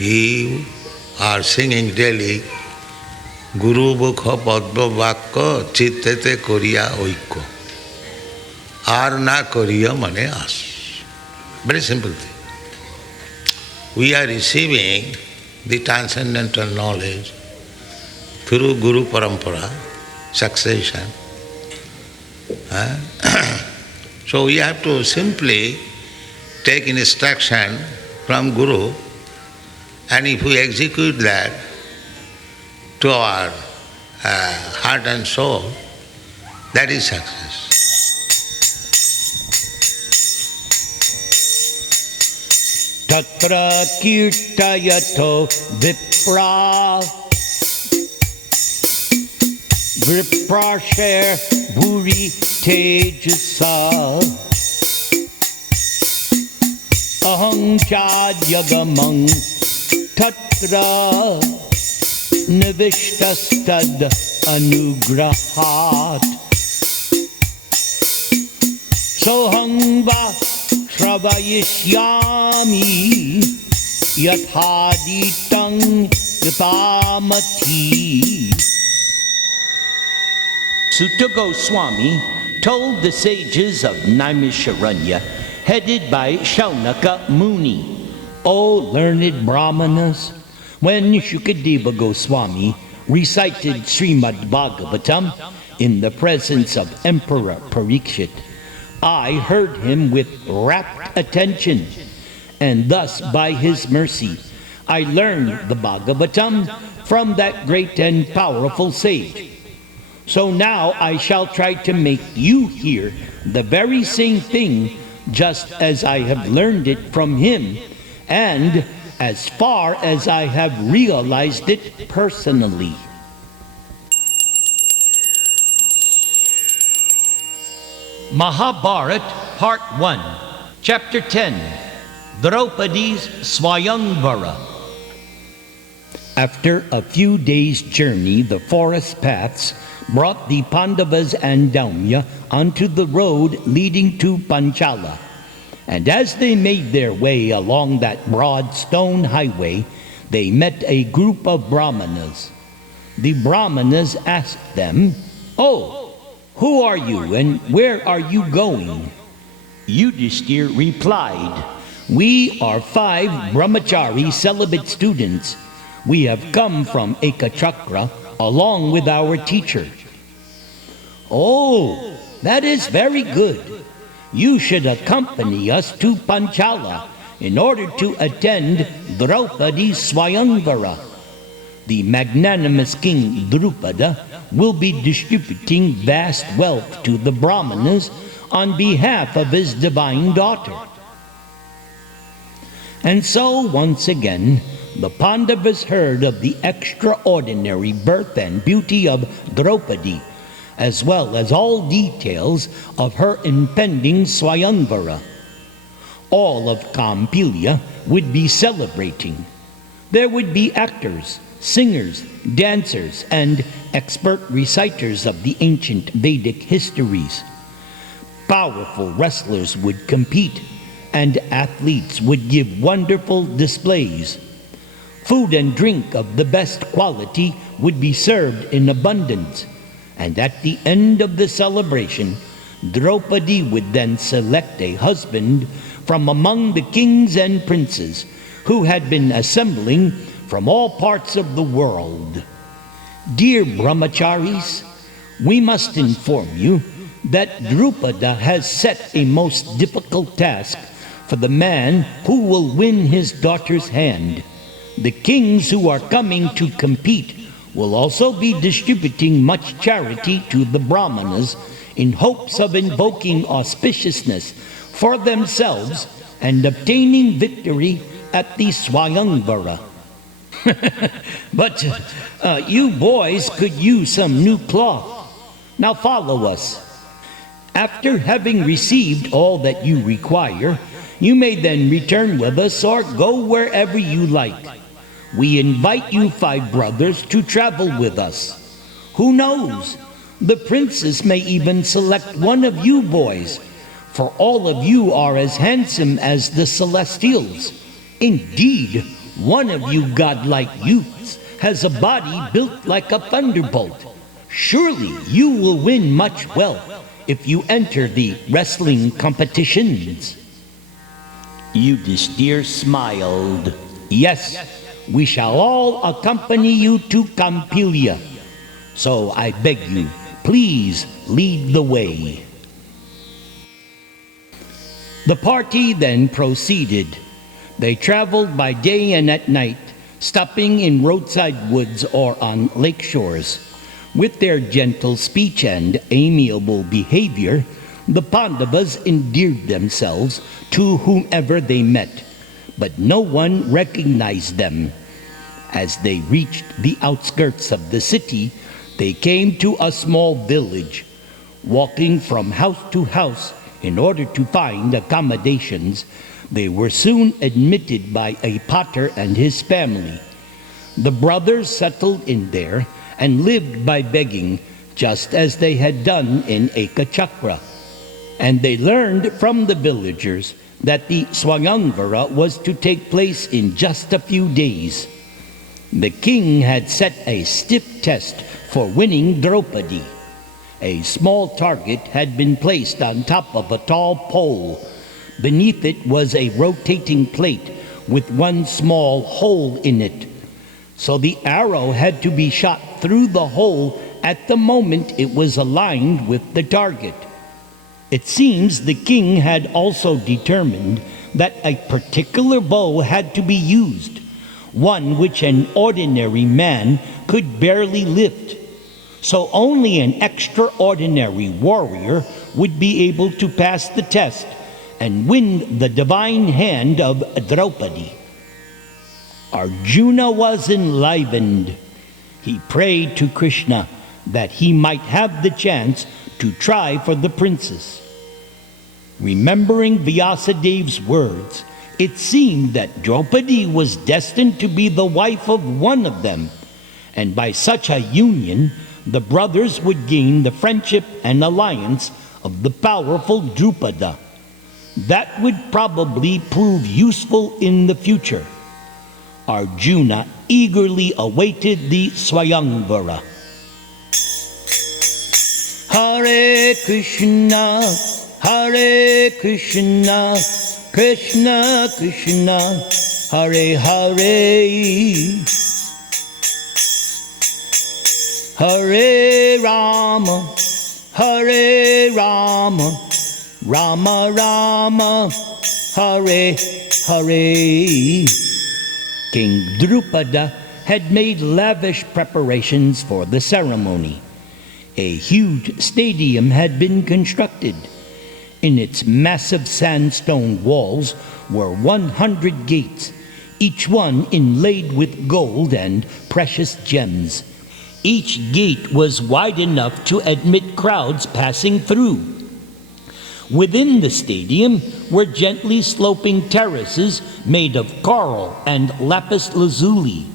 You are singing daily Guru Bukha Padma Vakka Chittete Koriya Oikko. Arna Koriya Mane As. Very simple thing. We are receiving the transcendental knowledge through Guru Parampara, succession. So we have to simply take instruction from Guru, and if we execute that to our heart and soul, that is success. Tatra kirtayato vipra viprasher bhuri tejasa aham chadyagamam tatra nivishtasthad anugrahat soham va Shravayishyami yathaditang yatamati. Sutta Goswami told the sages of Naimisharanya, headed by Shaunaka Muni, O learned Brahmanas, when Shukadeva Goswami recited Srimad Bhagavatam in the presence of Emperor Parikshit, I heard him with rapt attention, and thus by his mercy I learned the Bhagavatam from that great and powerful sage. So now I shall try to make you hear the very same thing just as I have learned it from him, and as far as I have realized it personally. Mahabharata, Part 1, Chapter 10, Draupadi-svayangvara. After a few days' journey, the forest paths brought the Pandavas and Daumya onto the road leading to Panchala. And as they made their way along that broad stone highway, they met a group of Brahmanas. The Brahmanas asked them, "Oh, who are you and where are you going?" Yudhishthir replied, "We are 5 brahmachari celibate students. We have come from Ekachakra along with our teacher." "Oh, that is very good. You should accompany us to Panchala in order to attend Draupadi-svayangvara. The magnanimous King Drupada will be distributing vast wealth to the Brahmanas on behalf of his divine daughter." And so once again, the Pandavas heard of the extraordinary birth and beauty of Draupadi, as well as all details of her impending Swayamvara. All of Kampilia would be celebrating. There would be actors, singers, dancers, and expert reciters of the ancient Vedic histories. Powerful wrestlers would compete, and athletes would give wonderful displays. Food and drink of the best quality would be served in abundance, and at the end of the celebration, Draupadi would then select a husband from among the kings and princes who had been assembling from all parts of the world. Dear brahmacharis, we must inform you that Drupada has set a most difficult task for the man who will win his daughter's hand. The kings who are coming to compete will also be distributing much charity to the Brahmanas in hopes of invoking auspiciousness for themselves and obtaining victory at the Swayamvara. But you boys could use some new cloth. Now follow us. After having received all that you require, you may then return with us or go wherever you like. We invite you 5 brothers to travel with us. Who knows? The princess may even select one of you boys, for all of you are as handsome as the celestials. Indeed, one of you godlike youths has a body built like a thunderbolt. Surely you will win much wealth if you enter the wrestling competitions." Yudhishthir smiled. "Yes, we shall all accompany you to Kampilia. So I beg you, please lead the way." The party then proceeded. They traveled by day and at night, stopping in roadside woods or on lake shores. With their gentle speech and amiable behavior, the Pandavas endeared themselves to whomever they met, but no one recognized them. As they reached the outskirts of the city, they came to a small village. Walking from house to house in order to find accommodations, they were soon admitted by a potter and his family. The brothers settled in there and lived by begging, just as they had done in Ekachakra. And they learned from the villagers that the Swayangvara was to take place in just a few days. The king had set a stiff test for winning Draupadi. A small target had been placed on top of a tall pole. Beneath it was a rotating plate with one small hole in it. So the arrow had to be shot through the hole at the moment it was aligned with the target. It seems the king had also determined that a particular bow had to be used, one which an ordinary man could barely lift. So only an extraordinary warrior would be able to pass the test and win the divine hand of Draupadi. Arjuna was enlivened. He prayed to Krishna that he might have the chance to try for the princess. Remembering Vyasadev's words, it seemed that Draupadi was destined to be the wife of one of them, and by such a union, the brothers would gain the friendship and alliance of the powerful Drupada. That would probably prove useful in the future. Arjuna eagerly awaited the Swayangvara. Hare Krishna, Hare Krishna, Krishna Krishna, Hare Hare, Hare Rama, Hare Rama, Rama Rama, Hare Hare. King Drupada had made lavish preparations for the ceremony. A huge stadium had been constructed. In its massive sandstone walls were 100 gates, each one inlaid with gold and precious gems. Each gate was wide enough to admit crowds passing through. Within the stadium were gently sloping terraces made of coral and lapis lazuli.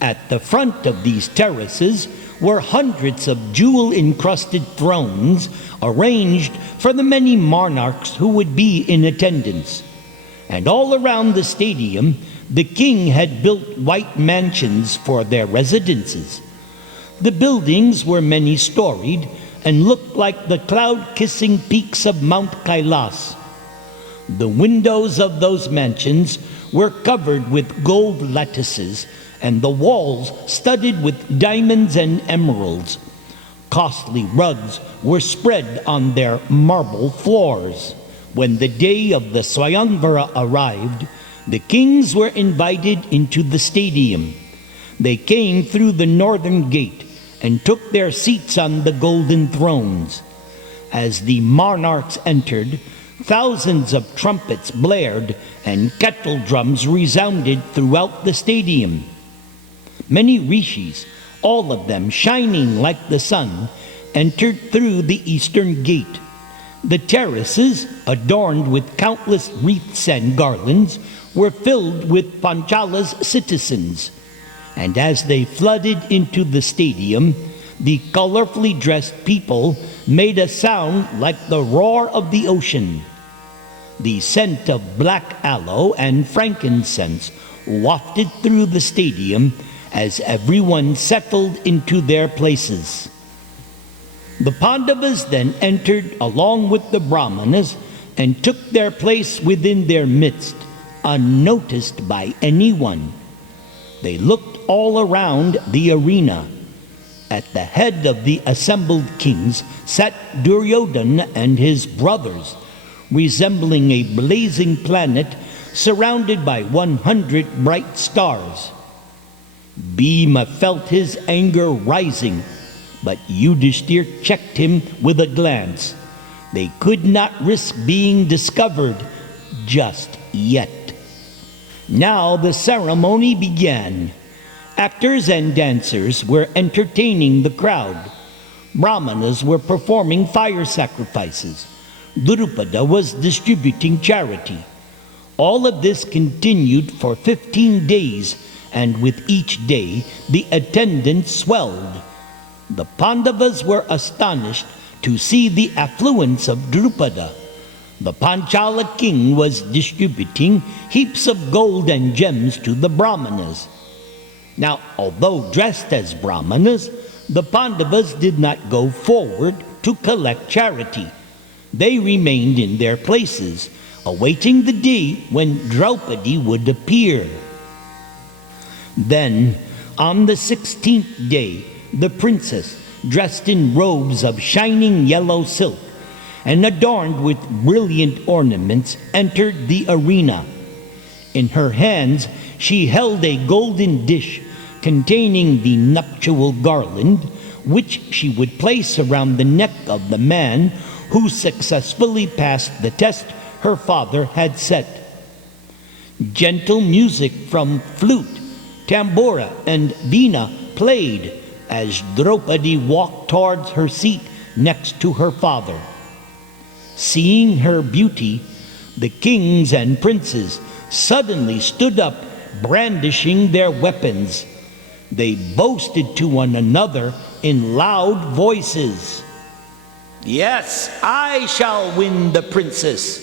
At the front of these terraces were hundreds of jewel-encrusted thrones arranged for the many monarchs who would be in attendance. And all around the stadium, the king had built white mansions for their residences. The buildings were many-storied and looked like the cloud-kissing peaks of Mount Kailas. The windows of those mansions were covered with gold lattices, and the walls studded with diamonds and emeralds. Costly rugs were spread on their marble floors. When the day of the Swayamvara arrived, the kings were invited into the stadium. They came through the northern gate and took their seats on the golden thrones. As the monarchs entered, thousands of trumpets blared and kettle drums resounded throughout the stadium. Many rishis, all of them shining like the sun, entered through the eastern gate. The terraces, adorned with countless wreaths and garlands, were filled with Panchala's citizens. And as they flooded into the stadium, the colorfully dressed people made a sound like the roar of the ocean. The scent of black aloe and frankincense wafted through the stadium as everyone settled into their places. The Pandavas then entered along with the Brahmanas and took their place within their midst, unnoticed by anyone. They looked all around the arena. At the head of the assembled kings sat Duryodhana and his brothers, resembling a blazing planet surrounded by 100 bright stars. Bhima felt his anger rising, but Yudhishthir checked him with a glance. They could not risk being discovered just yet. Now the ceremony began. Actors and dancers were entertaining the crowd. Brahmanas were performing fire sacrifices. Drupada was distributing charity. All of this continued for 15 days, and with each day the attendance swelled. The Pandavas were astonished to see the affluence of Drupada. The Panchala king was distributing heaps of gold and gems to the Brahmanas. Now, although dressed as Brahmanas, the Pandavas did not go forward to collect charity. They remained in their places, awaiting the day when Draupadi would appear. Then, on the 16th day, the princess, dressed in robes of shining yellow silk and adorned with brilliant ornaments, entered the arena. In her hands, she held a golden dish containing the nuptial garland, which she would place around the neck of the man who successfully passed the test her father had set. Gentle music from flute, tambura, and veena played as Draupadi walked towards her seat next to her father. Seeing her beauty, the kings and princes suddenly stood up, brandishing their weapons. They boasted to one another in loud voices, "Yes, I shall win the princess.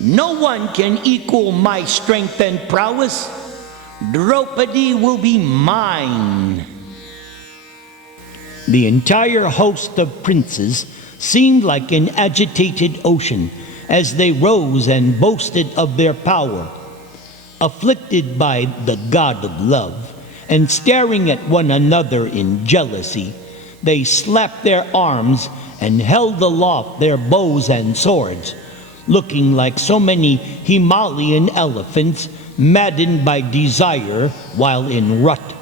No one can equal my strength and prowess. Draupadi will be mine." The entire host of princes seemed like an agitated ocean as they rose and boasted of their power. Afflicted by the god of love and staring at one another in jealousy, they slapped their arms and held aloft their bows and swords, looking like so many Himalayan elephants maddened by desire while in rut.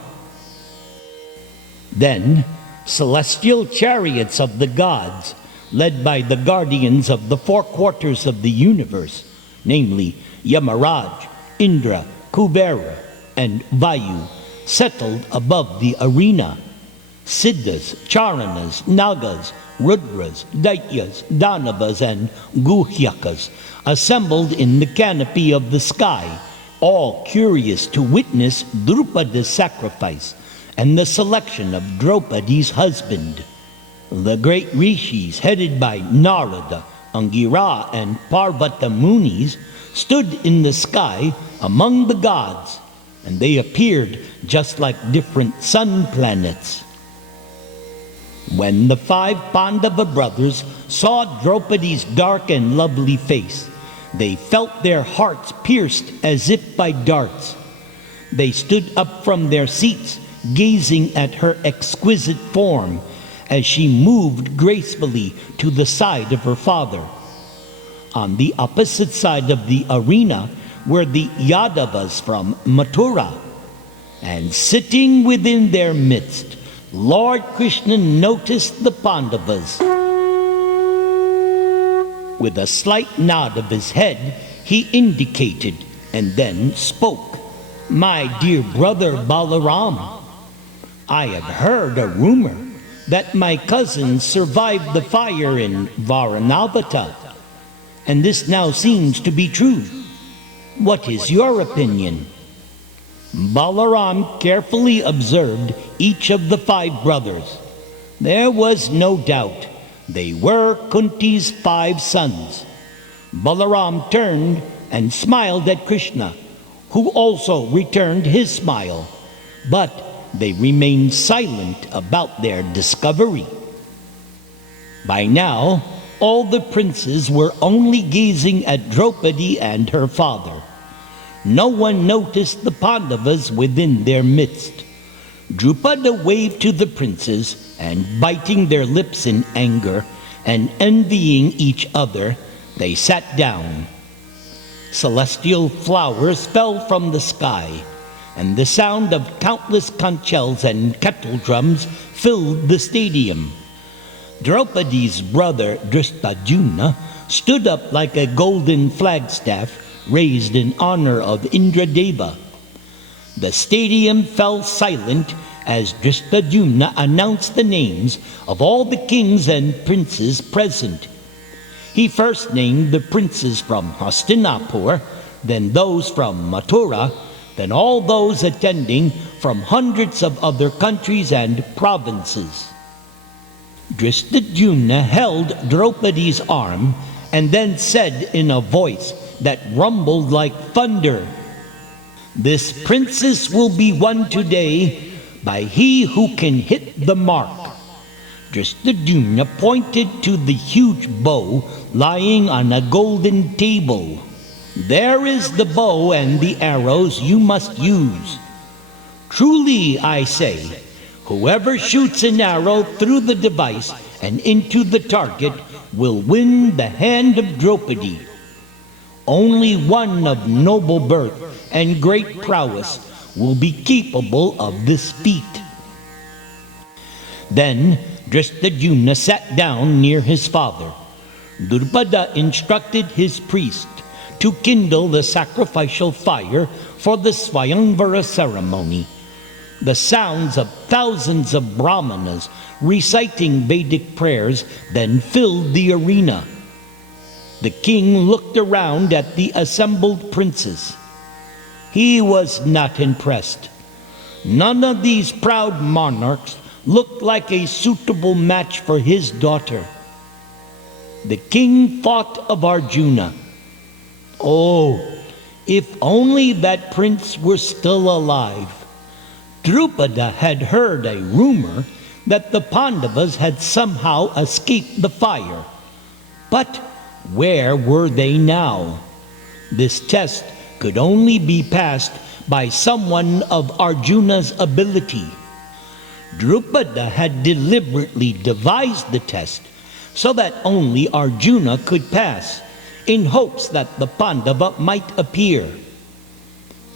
Then, celestial chariots of the gods, led by the guardians of the four quarters of the universe, namely Yamaraj, Indra, Kubera, and Vayu, settled above the arena. Siddhas, Charanas, Nagas, Rudras, Daityas, Danavas, and Guhyakas assembled in the canopy of the sky, all curious to witness Drupada's sacrifice and the selection of Draupadi's husband. The great rishis, headed by Narada, Angira, and Parvata Munis, stood in the sky among the gods, and they appeared just like different sun planets. When the 5 Pandava brothers saw Draupadi's dark and lovely face, they felt their hearts pierced as if by darts. They stood up from their seats, gazing at her exquisite form as she moved gracefully to the side of her father. On the opposite side of the arena were the Yadavas from Mathura, and sitting within their midst, Lord Krishna noticed the Pandavas. With a slight nod of his head, he indicated and then spoke. "My dear brother Balaram, I had heard a rumor that my cousin survived the fire in Varanavata, and this now seems to be true. What is your opinion?" Balaram carefully observed each of the 5 brothers. There was no doubt they were Kunti's 5 sons. Balaram turned and smiled at Krishna, who also returned his smile, but they remained silent about their discovery. By now, all the princes were only gazing at Draupadi and her father. No one noticed the Pandavas within their midst. Drupada waved to the princes, and biting their lips in anger and envying each other, They sat down. Celestial flowers fell from the sky, and the sound of countless conch shells and kettle drums filled the stadium. Draupadi's brother Drishtadyumna stood up like a golden flagstaff raised in honor of Indradeva. The stadium fell silent as Drishtadyumna announced the names of all the kings and princes present. He first named the princes from Hastinapur, then those from Mathura, then all those attending from hundreds of other countries and provinces. Drishtadyumna held Draupadi's arm and then said in a voice that rumbled like thunder, "This princess will be won today by he who can hit the mark." Drishtadyumna pointed to the huge bow lying on a golden table. "There is the bow and the arrows you must use. Truly, I say, whoever shoots an arrow through the device and into the target will win the hand of Draupadi. Only one of noble birth and great prowess will be capable of this feat." Then Drishtadyumna sat down near his father. Drupada instructed his priest to kindle the sacrificial fire for the Svayangvara ceremony. The sounds of thousands of brahmanas reciting Vedic prayers then filled the arena. The king looked around at the assembled princes. He was not impressed. None of these proud monarchs looked like a suitable match for his daughter. The king thought of Arjuna. Oh, if only that prince were still alive. Drupada had heard a rumor that the Pandavas had somehow escaped the fire. But where were they now? This test could only be passed by someone of Arjuna's ability. Drupada had deliberately devised the test so that only Arjuna could pass, in hopes that the Pandava might appear.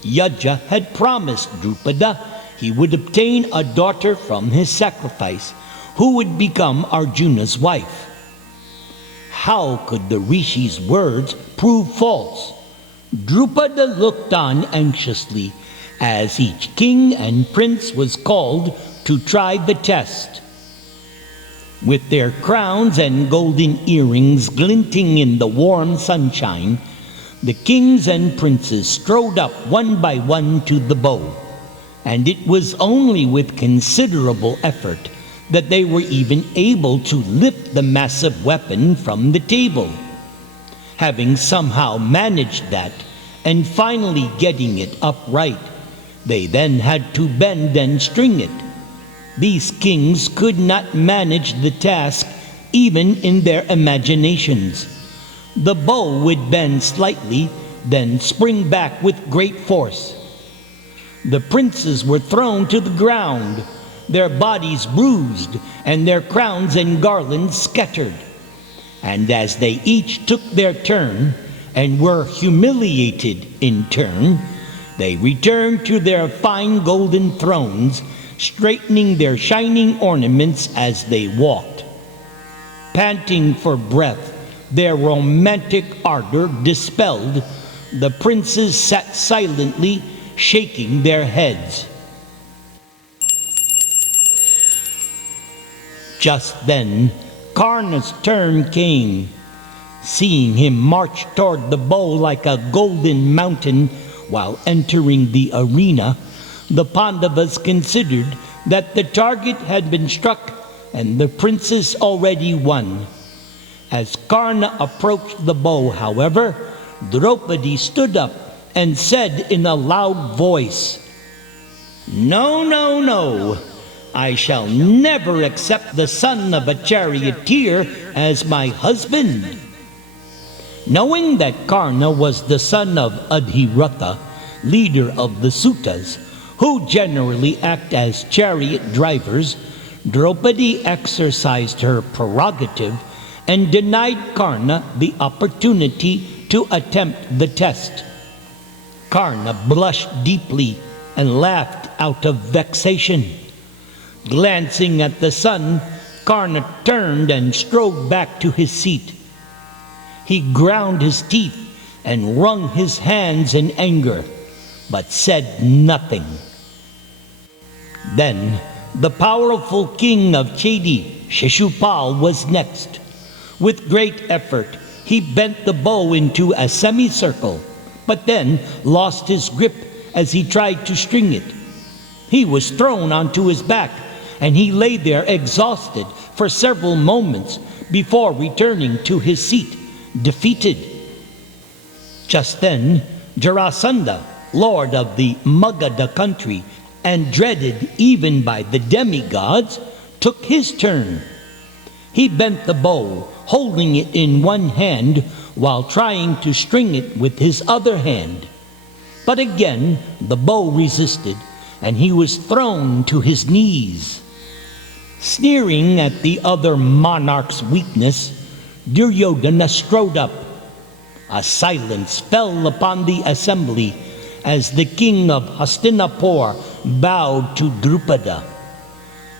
Yaja had promised Drupada he would obtain a daughter from his sacrifice who would become Arjuna's wife. How could the rishi's words prove false? Drupada looked on anxiously as each king and prince was called to try the test. With their crowns and golden earrings glinting in the warm sunshine, the kings and princes strode up one by one to the bow, and it was only with considerable effort that they were even able to lift the massive weapon from the table. Having somehow managed that, and finally getting it upright, they then had to bend and string it. These kings could not manage the task even in their imaginations. The bow would bend slightly, then spring back with great force. The princes were thrown to the ground, their bodies bruised, and their crowns and garlands scattered. And as they each took their turn, and were humiliated in turn, they returned to their fine golden thrones, straightening their shining ornaments as they walked. Panting for breath, their romantic ardor dispelled, the princes sat silently, shaking their heads. Just then, Karna's turn came. Seeing him march toward the bow like a golden mountain while entering the arena, the Pandavas considered that the target had been struck and the princes already won. As Karna approached the bow, however, Draupadi stood up and said in a loud voice, "No, no, no. I shall never accept the son of a charioteer as my husband." Knowing that Karna was the son of Adhiratha, leader of the Sutas, who generally act as chariot drivers, Draupadi exercised her prerogative and denied Karna the opportunity to attempt the test. Karna blushed deeply and laughed out of vexation. Glancing at the sun, Karna turned and strode back to his seat. He ground his teeth and wrung his hands in anger, but said nothing. Then the powerful king of Chedi, Shishupal, was next. With great effort, he bent the bow into a semicircle, but then lost his grip as he tried to string it. He was thrown onto his back, and he lay there exhausted for several moments before returning to his seat, defeated. Just then, Jarasandha, lord of the Magadha country, and dreaded even by the demigods, took his turn. He bent the bow, holding it in one hand while trying to string it with his other hand. But again the bow resisted, and he was thrown to his knees. Sneering at the other monarch's weakness, Duryodhana strode up. A silence fell upon the assembly as the king of Hastinapur bowed to Drupada.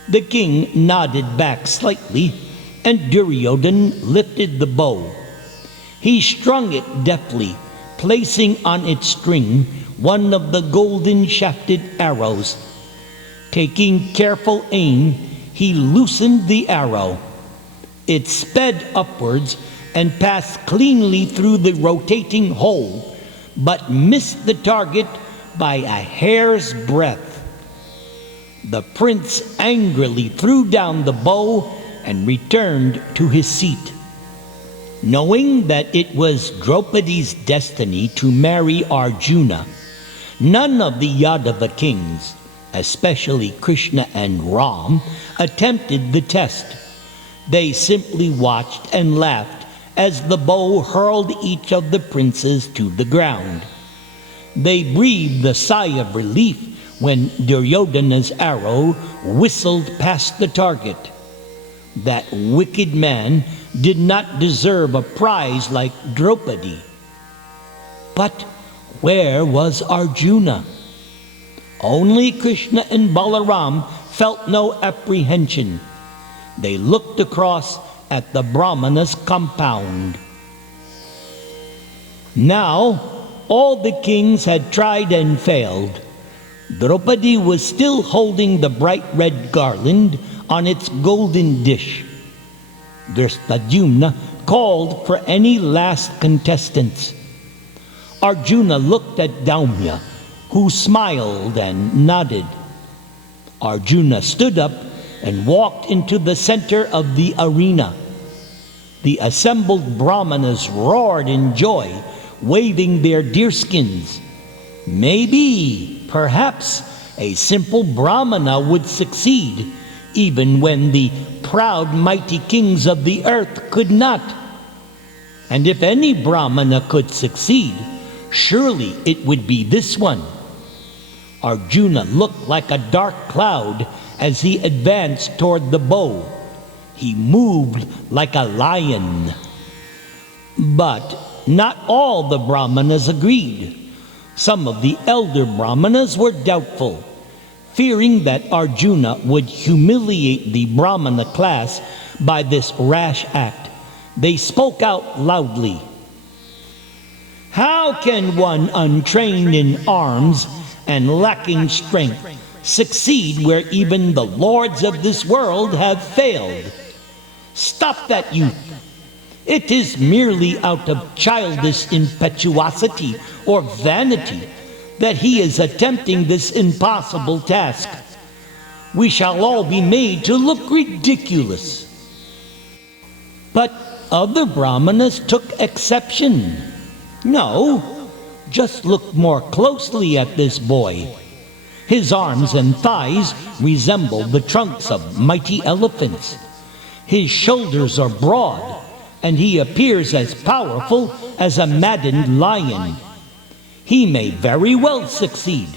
The king nodded back slightly, and Duryodhana lifted the bow. He strung it deftly, placing on its string one of the golden shafted arrows. Taking careful aim, he loosened the arrow. It sped upwards and passed cleanly through the rotating hole, but missed the target by a hair's breadth. The prince angrily threw down the bow and returned to his seat. Knowing that it was Draupadi's destiny to marry Arjuna, none of the Yadava kings, especially Krishna and Ram, attempted the test. They simply watched and laughed as the bow hurled each of the princes to the ground. They breathed a sigh of relief when Duryodhana's arrow whistled past the target. That wicked man did not deserve a prize like Draupadi. But where was Arjuna? Only Krishna and Balaram felt no apprehension. They looked across at the Brahmana's compound. Now, all the kings had tried and failed. Draupadi was still holding the bright red garland on its golden dish. Drishtadyumna called for any last contestants. Arjuna looked at Daumya, who smiled and nodded. Arjuna stood up and walked into the center of the arena. The assembled Brahmanas roared in joy, waving their deerskins. Maybe, perhaps, a simple Brahmana would succeed, even when the proud mighty kings of the earth could not. And if any Brahmana could succeed, surely it would be this one. Arjuna looked like a dark cloud as he advanced toward the bow. He moved like a lion. But not all the Brahmanas agreed. Some of the elder Brahmanas were doubtful. Fearing that Arjuna would humiliate the Brahmana class by this rash act, they spoke out loudly. How can one untrained in arms and lacking strength succeed where even the lords of this world have failed? Stop that youth. It is merely out of childish impetuosity or vanity that he is attempting this impossible task. We shall all be made to look ridiculous. But other Brahmanas took exception. No, just look more closely at this boy. His arms and thighs resemble the trunks of mighty elephants. His shoulders are broad, and he appears as powerful as a maddened lion. He may very well succeed.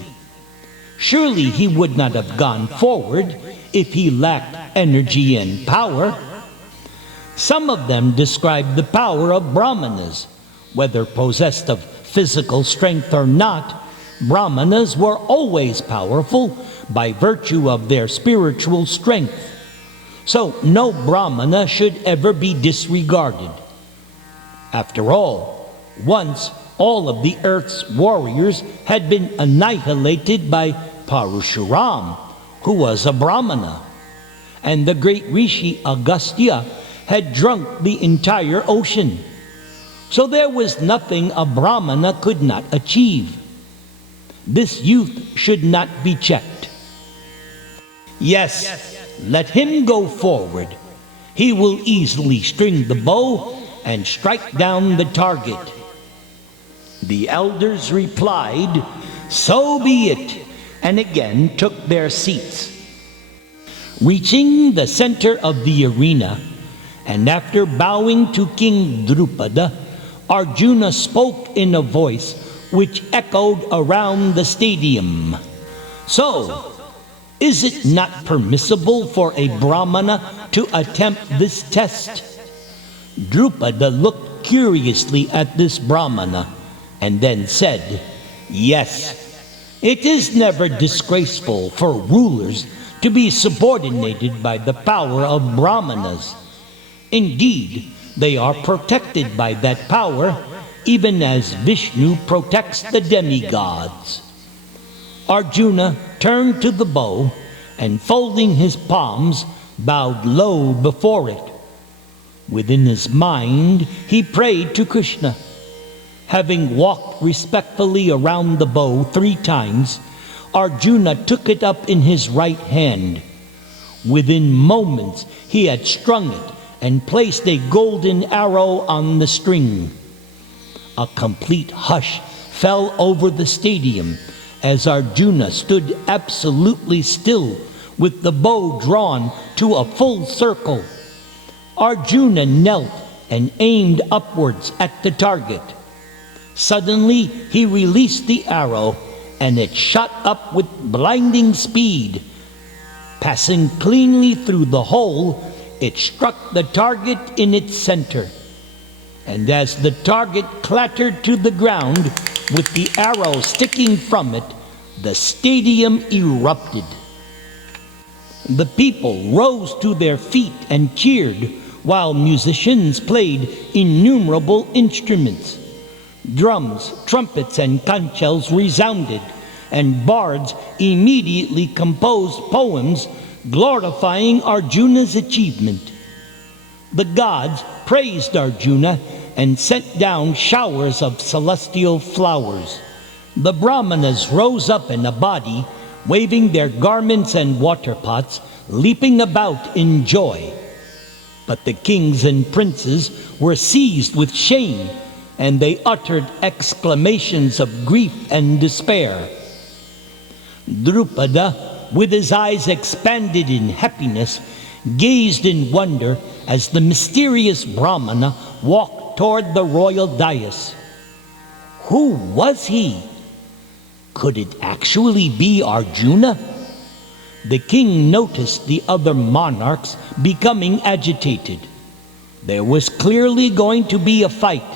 Surely he would not have gone forward if he lacked energy and power. Some of them describe the power of Brahmanas. Whether possessed of physical strength or not, Brahmanas were always powerful by virtue of their spiritual strength. So no Brahmana should ever be disregarded. After all, once all of the earth's warriors had been annihilated by Parashuram, who was a Brahmana, and the great Rishi Agastya had drunk the entire ocean. So there was nothing a Brahmana could not achieve. This youth should not be checked. Yes, let him go forward. He will easily string the bow and strike down the target. The elders replied, "So be it," and again took their seats. Reaching the center of the arena, and after bowing to King Drupada, Arjuna spoke in a voice which echoed around the stadium. "So, is it not permissible for a Brahmana to attempt this test?" Drupada looked curiously at this Brahmana and then said, "Yes, it is never disgraceful for rulers to be subordinated by the power of Brahmanas. Indeed, they are protected by that power, even as Vishnu protects the demigods." Arjuna turned to the bow and, folding his palms, bowed low before it. Within his mind, he prayed to Krishna. Having walked respectfully around the bow 3 times, Arjuna took it up in his right hand. Within moments, he had strung it and placed a golden arrow on the string. A complete hush fell over the stadium as Arjuna stood absolutely still with the bow drawn to a full circle. Arjuna knelt and aimed upwards at the target. Suddenly, he released the arrow, and it shot up with blinding speed. Passing cleanly through the hole, it struck the target in its center. And as the target clattered to the ground, with the arrow sticking from it, the stadium erupted. The people rose to their feet and cheered, while musicians played innumerable instruments. Drums, trumpets, and kanchals resounded, and bards immediately composed poems glorifying Arjuna's achievement. The gods praised Arjuna and sent down showers of celestial flowers. The Brahmanas rose up in a body, waving their garments and water pots, leaping about in joy. But the kings and princes were seized with shame, and they uttered exclamations of grief and despair. Drupada, with his eyes expanded in happiness, gazed in wonder as the mysterious Brahmana walked toward the royal dais. Who was he? Could it actually be Arjuna? The king noticed the other monarchs becoming agitated. There was clearly going to be a fight.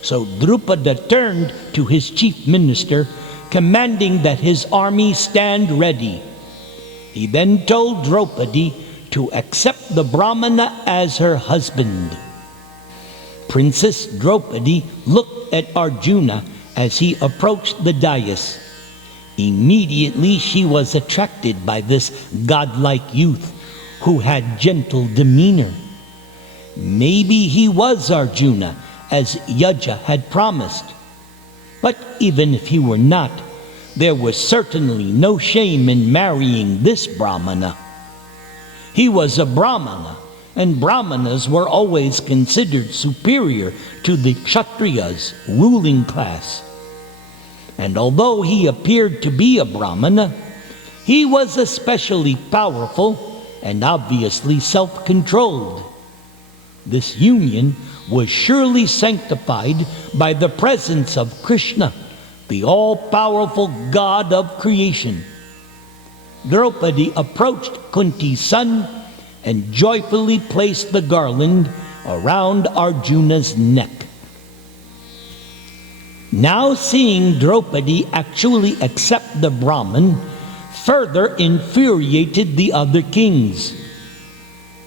So Drupada turned to his chief minister, commanding that his army stand ready. He then told Draupadi to accept the Brahmana as her husband. Princess Draupadi looked at Arjuna as he approached the dais. Immediately she was attracted by this godlike youth who had gentle demeanor. Maybe he was Arjuna, as Yaja had promised. But even if he were not, there was certainly no shame in marrying this Brahmana. He was a Brahmana, and Brahmanas were always considered superior to the Kshatriyas, ruling class. And although he appeared to be a Brahmana, he was especially powerful and obviously self-controlled. This union was surely sanctified by the presence of Krishna, the all-powerful God of creation. Draupadi approached Kunti's son and joyfully placed the garland around Arjuna's neck. Now seeing Draupadi actually accept the Brahman further infuriated the other kings.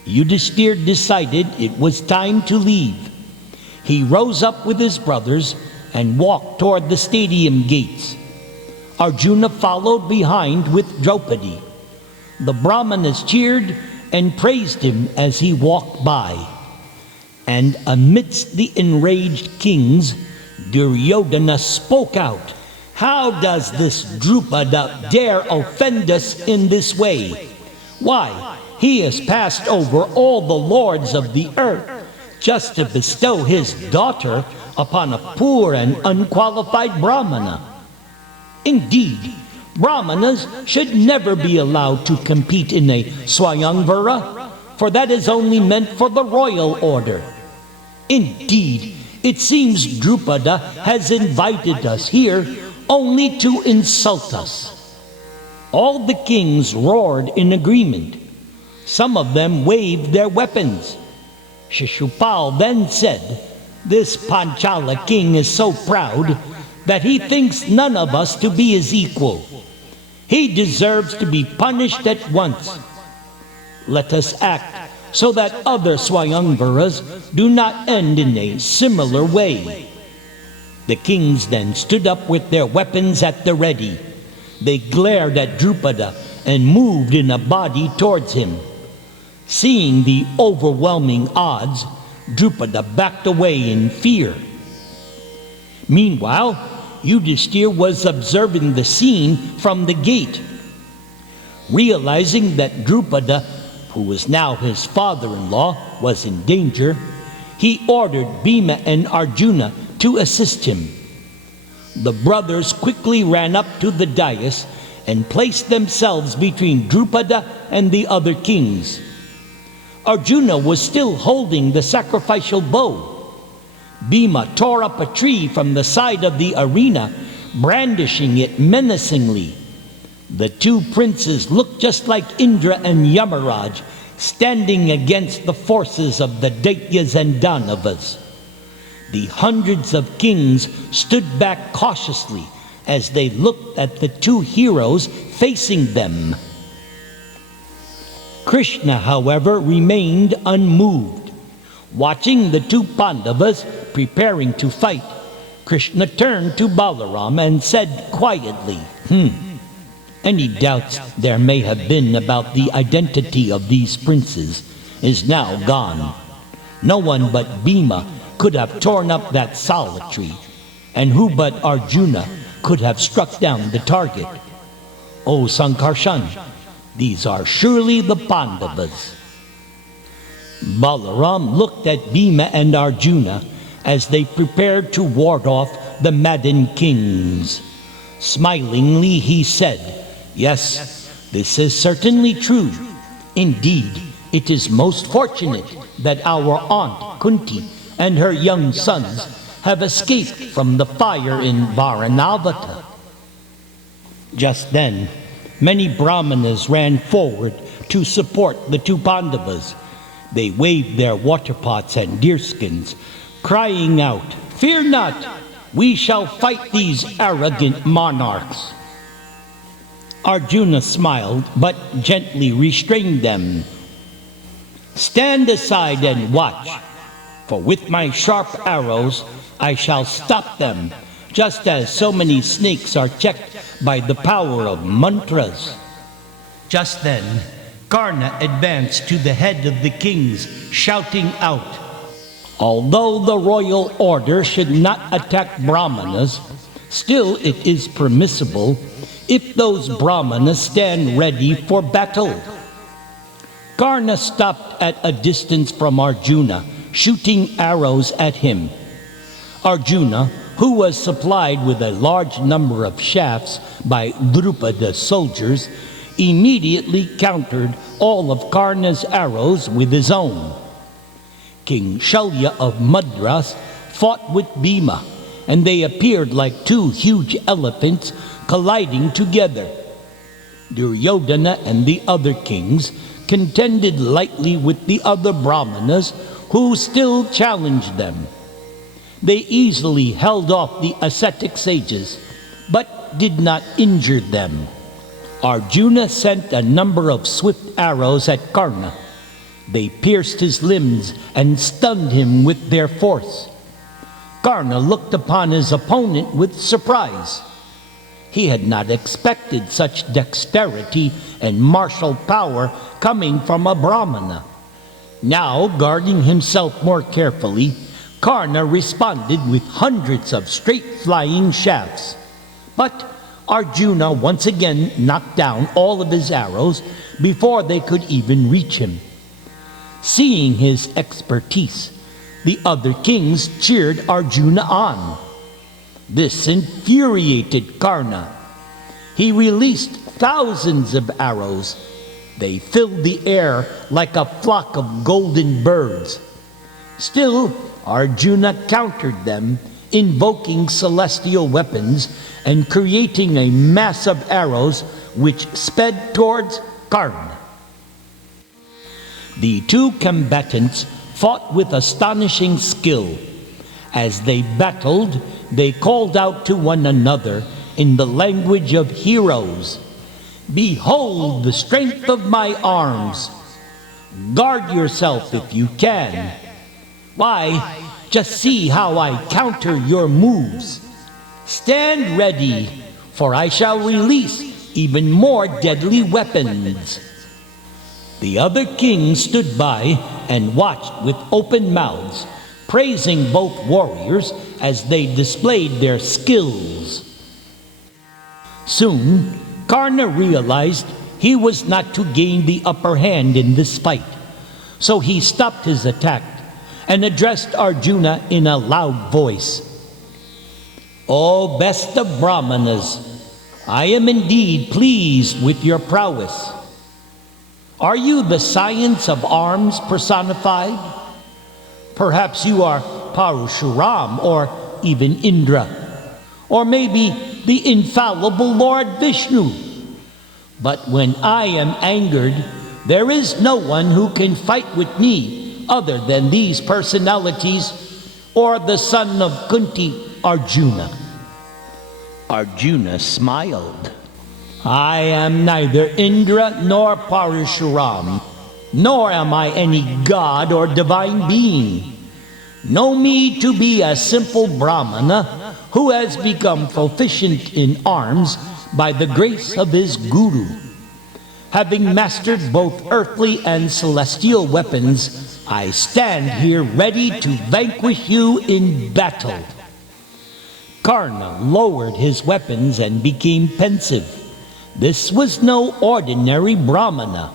Yudhishthir decided it was time to leave. He rose up with his brothers and walked toward the stadium gates. Arjuna followed behind with Draupadi. The Brahmanas cheered and praised him as he walked by. And amidst the enraged kings, Duryodhana spoke out, "How does this Drupada dare offend us in this way? Why, he has passed over all the lords of the earth just to bestow his daughter upon a poor and unqualified Brahmana. Indeed, Brahmanas should never be allowed to compete in a Swayangvara, for that is only meant for the royal order. Indeed, it seems Drupada has invited us here only to insult us." All the kings roared in agreement. Some of them waved their weapons. Shishupal then said, "This Panchala king is so proud that he thinks none of us to be his equal. He deserves to be punished at once. Let us act so that other Swayamvaras do not end in a similar way." The kings then stood up with their weapons at the ready. They glared at Drupada and moved in a body towards him. Seeing the overwhelming odds, Drupada backed away in fear. Meanwhile, Yudhishthir was observing the scene from the gate. Realizing that Drupada, who was now his father-in-law, was in danger, he ordered Bhima and Arjuna to assist him. The brothers quickly ran up to the dais and placed themselves between Drupada and the other kings. Arjuna was still holding the sacrificial bow. Bhima tore up a tree from the side of the arena, brandishing it menacingly. The two princes looked just like Indra and Yamaraj, standing against the forces of the Daityas and Danavas. The hundreds of kings stood back cautiously as they looked at the two heroes facing them. Krishna, however, remained unmoved. Watching the two Pandavas preparing to fight, Krishna turned to Balaram and said quietly, "Any doubts there may have been about the identity of these princes is now gone. No one but Bhima could have torn up that sala tree, and who but Arjuna could have struck down the target? O Sankarshan, these are surely the Pandavas." Balaram looked at Bhima and Arjuna as they prepared to ward off the maddened kings. Smilingly he said, "Yes, this is certainly true. Indeed, it is most fortunate that our aunt Kunti and her young sons have escaped from the fire in Varanavata." Just then, many Brahmanas ran forward to support the two Pandavas. They waved their water pots and deerskins, crying out, "Fear not! We shall fight these arrogant monarchs." Arjuna smiled, but gently restrained them. "Stand aside and watch, for with my sharp arrows I shall stop them, just as so many snakes are checked by the power of mantras." Just then, Karna advanced to the head of the kings, shouting out, "Although the royal order should not attack Brahmanas, still it is permissible if those Brahmanas stand ready for battle." Karna stopped at a distance from Arjuna, shooting arrows at him. Arjuna, who was supplied with a large number of shafts by Drupada's soldiers, immediately countered all of Karna's arrows with his own. King Shalya of Madras fought with Bhima, and they appeared like two huge elephants colliding together. Duryodhana and the other kings contended lightly with the other Brahmanas who still challenged them. They easily held off the ascetic sages, but did not injure them. Arjuna sent a number of swift arrows at Karna. They pierced his limbs and stunned him with their force. Karna looked upon his opponent with surprise. He had not expected such dexterity and martial power coming from a Brahmana. Now, guarding himself more carefully, Karna responded with hundreds of straight flying shafts. But Arjuna once again knocked down all of his arrows before they could even reach him. Seeing his expertise, the other kings cheered Arjuna on. This infuriated Karna. He released thousands of arrows. They filled the air like a flock of golden birds. Still, Arjuna countered them, invoking celestial weapons and creating a mass of arrows which sped towards Karna. The two combatants fought with astonishing skill. As they battled, they called out to one another in the language of heroes. "Behold the strength of my arms! Guard yourself if you can. Why, just see how I counter your moves. Stand ready, for I shall release even more deadly weapons." The other kings stood by and watched with open mouths, praising both warriors as they displayed their skills. Soon, Karna realized he was not to gain the upper hand in this fight, so he stopped his attack and addressed Arjuna in a loud voice. "O best of Brahmanas, I am indeed pleased with your prowess. Are you the science of arms personified? Perhaps you are Parashuram or even Indra, or maybe the infallible Lord Vishnu. But when I am angered, there is no one who can fight with me other than these personalities or the son of Kunti, Arjuna." Arjuna smiled. "I am neither Indra nor Parashuram, nor am I any god or divine being. Know me to be a simple Brahmana who has become proficient in arms by the grace of his guru. Having mastered both earthly and celestial weapons, I stand here ready to vanquish you in battle." Karna lowered his weapons and became pensive. This was no ordinary Brahmana.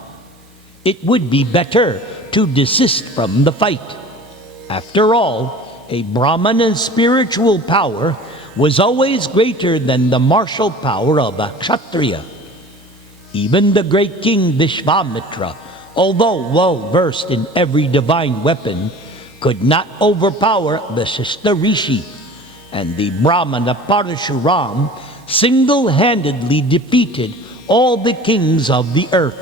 It would be better to desist from the fight. After all, a Brahmana's spiritual power was always greater than the martial power of a Kshatriya. Even the great king Vishvamitra, although well versed in every divine weapon, could not overpower Vasishtha Rishi, and the Brahmana Parashuram single-handedly defeated all the kings of the earth.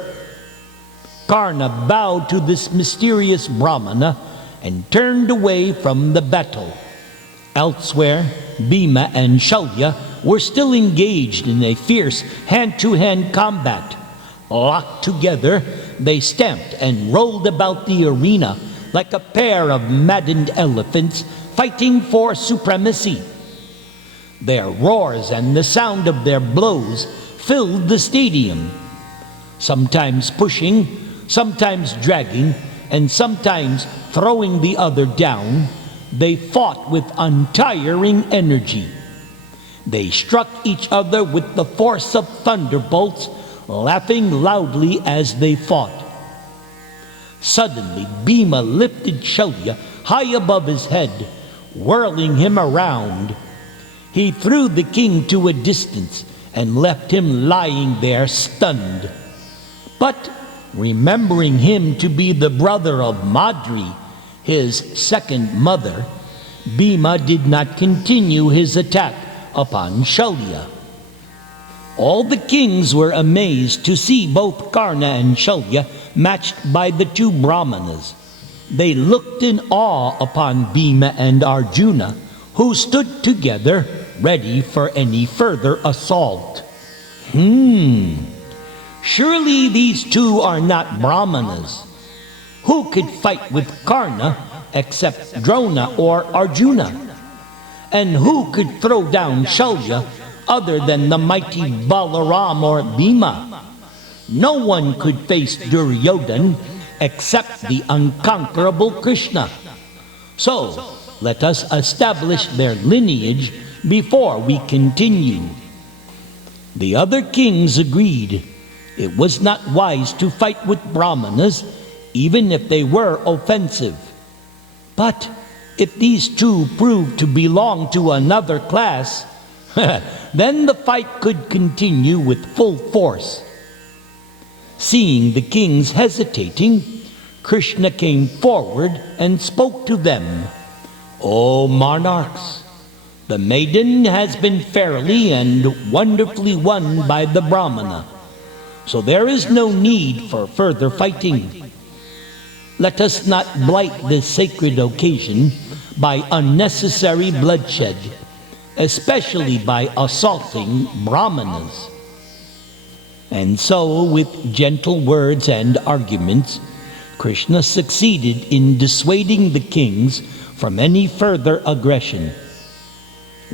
Karna bowed to this mysterious Brahmana and turned away from the battle. Elsewhere, Bhima and Shalya were still engaged in a fierce hand-to-hand combat. Locked together, they stamped and rolled about the arena like a pair of maddened elephants fighting for supremacy. Their roars and the sound of their blows filled the stadium. Sometimes pushing, sometimes dragging, and sometimes throwing the other down, they fought with untiring energy. They struck each other with the force of thunderbolts, laughing loudly as they fought. Suddenly, Bhima lifted Shalya high above his head, whirling him around. He threw the king to a distance and left him lying there stunned. But remembering him to be the brother of Madri, his second mother, Bhima did not continue his attack upon Shalya. All the kings were amazed to see both Karna and Shalya matched by the two Brahmanas. They looked in awe upon Bhima and Arjuna, who stood together ready for any further assault. Surely these two are not Brahmanas. Who could fight with Karna except Drona or Arjuna? And who could throw down Shalya other than the mighty Balaram or Bhima? No one could face Duryodhan except the unconquerable Krishna. So, let us establish their lineage before we continue. The other kings agreed. It was not wise to fight with Brahmanas, even if they were offensive. But if these two proved to belong to another class, then the fight could continue with full force. Seeing the kings hesitating, Krishna came forward and spoke to them. O monarchs, the maiden has been fairly and wonderfully won by the Brahmana, so there is no need for further fighting. Let us not blight this sacred occasion by unnecessary bloodshed, especially by assaulting Brahmanas. And so, with gentle words and arguments, Krishna succeeded in dissuading the kings from any further aggression.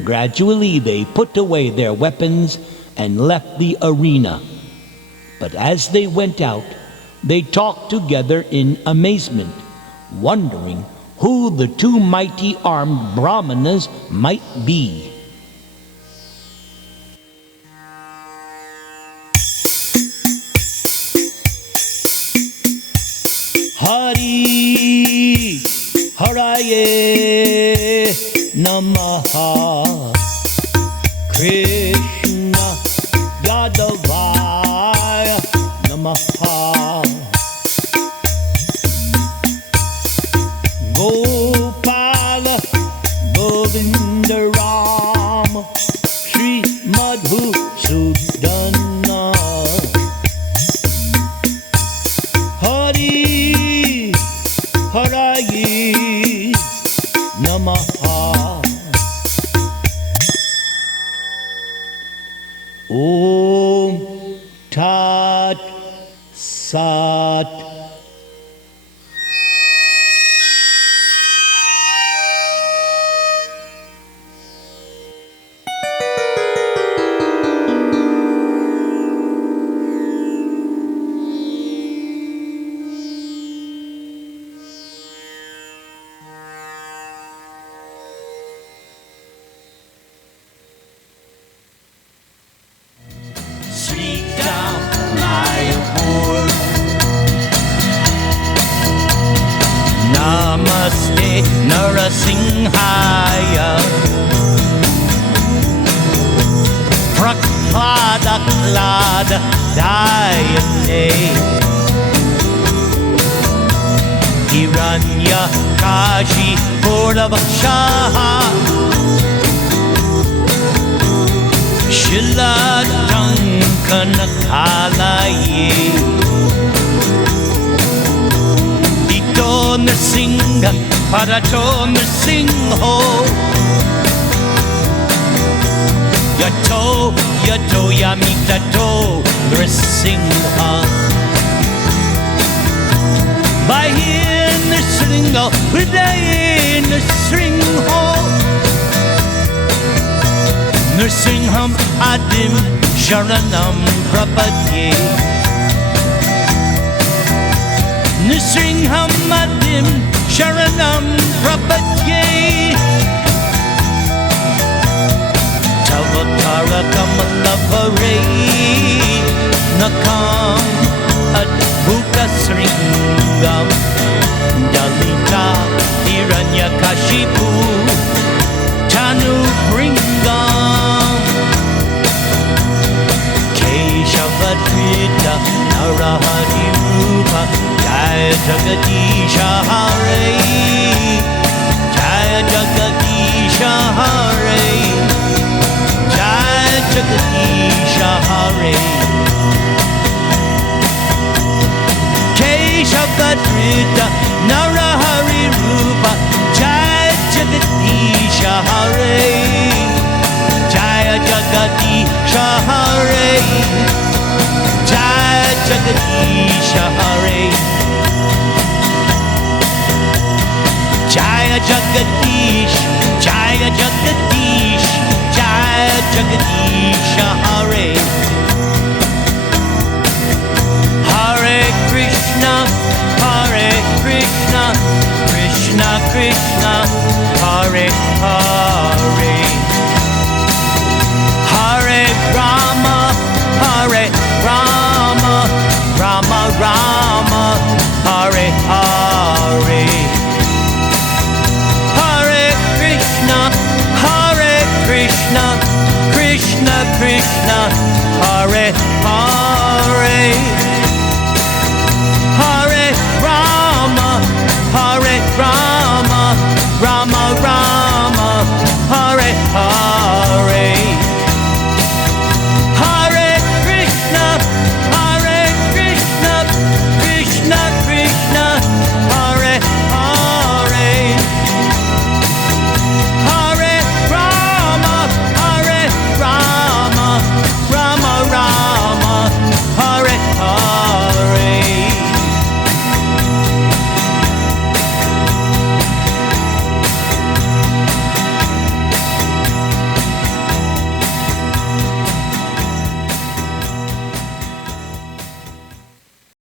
Gradually they put away their weapons and left the arena. But as they went out, they talked together in amazement, wondering who the two mighty armed Brahmanas might be. Hari Haraye Namaha Krishna Yadavaya Namaha Gopala Govinda Rama Shri Madhusudana Hari Haraye Namaha. Om Tat Sat. Namaste Narasimhaya Prahlada Klada Dayane Hiranya Kashi Puravakshaha Shiladankana Kalaye Nrsimha, Parato Nrsimho Yato, Yato Yamitato Nrsimha Bahi Nrsimho, Hridaye Nrsimho Nrsimham Adim Sharanam Prapadye Nrsimham Adim Sharanam Prapadye Tavakara Kamalavare Nakam Adbhuta Sringam Dalita Hiranyakashipu Tanu Bringam Keshavadrita Narahadi Rupa Jaya Jagadisha Hare Jaya Jagadisha Hare Jaya Jagadisha Hare. Keshavadrita Narahari Rupa Jaya Jagadisha Hare. Jaya Jagadisha Hare. Jaya Jagadisha Hare. Jaya Jagadish, Jaya Jagadish, Jaya Jagadisha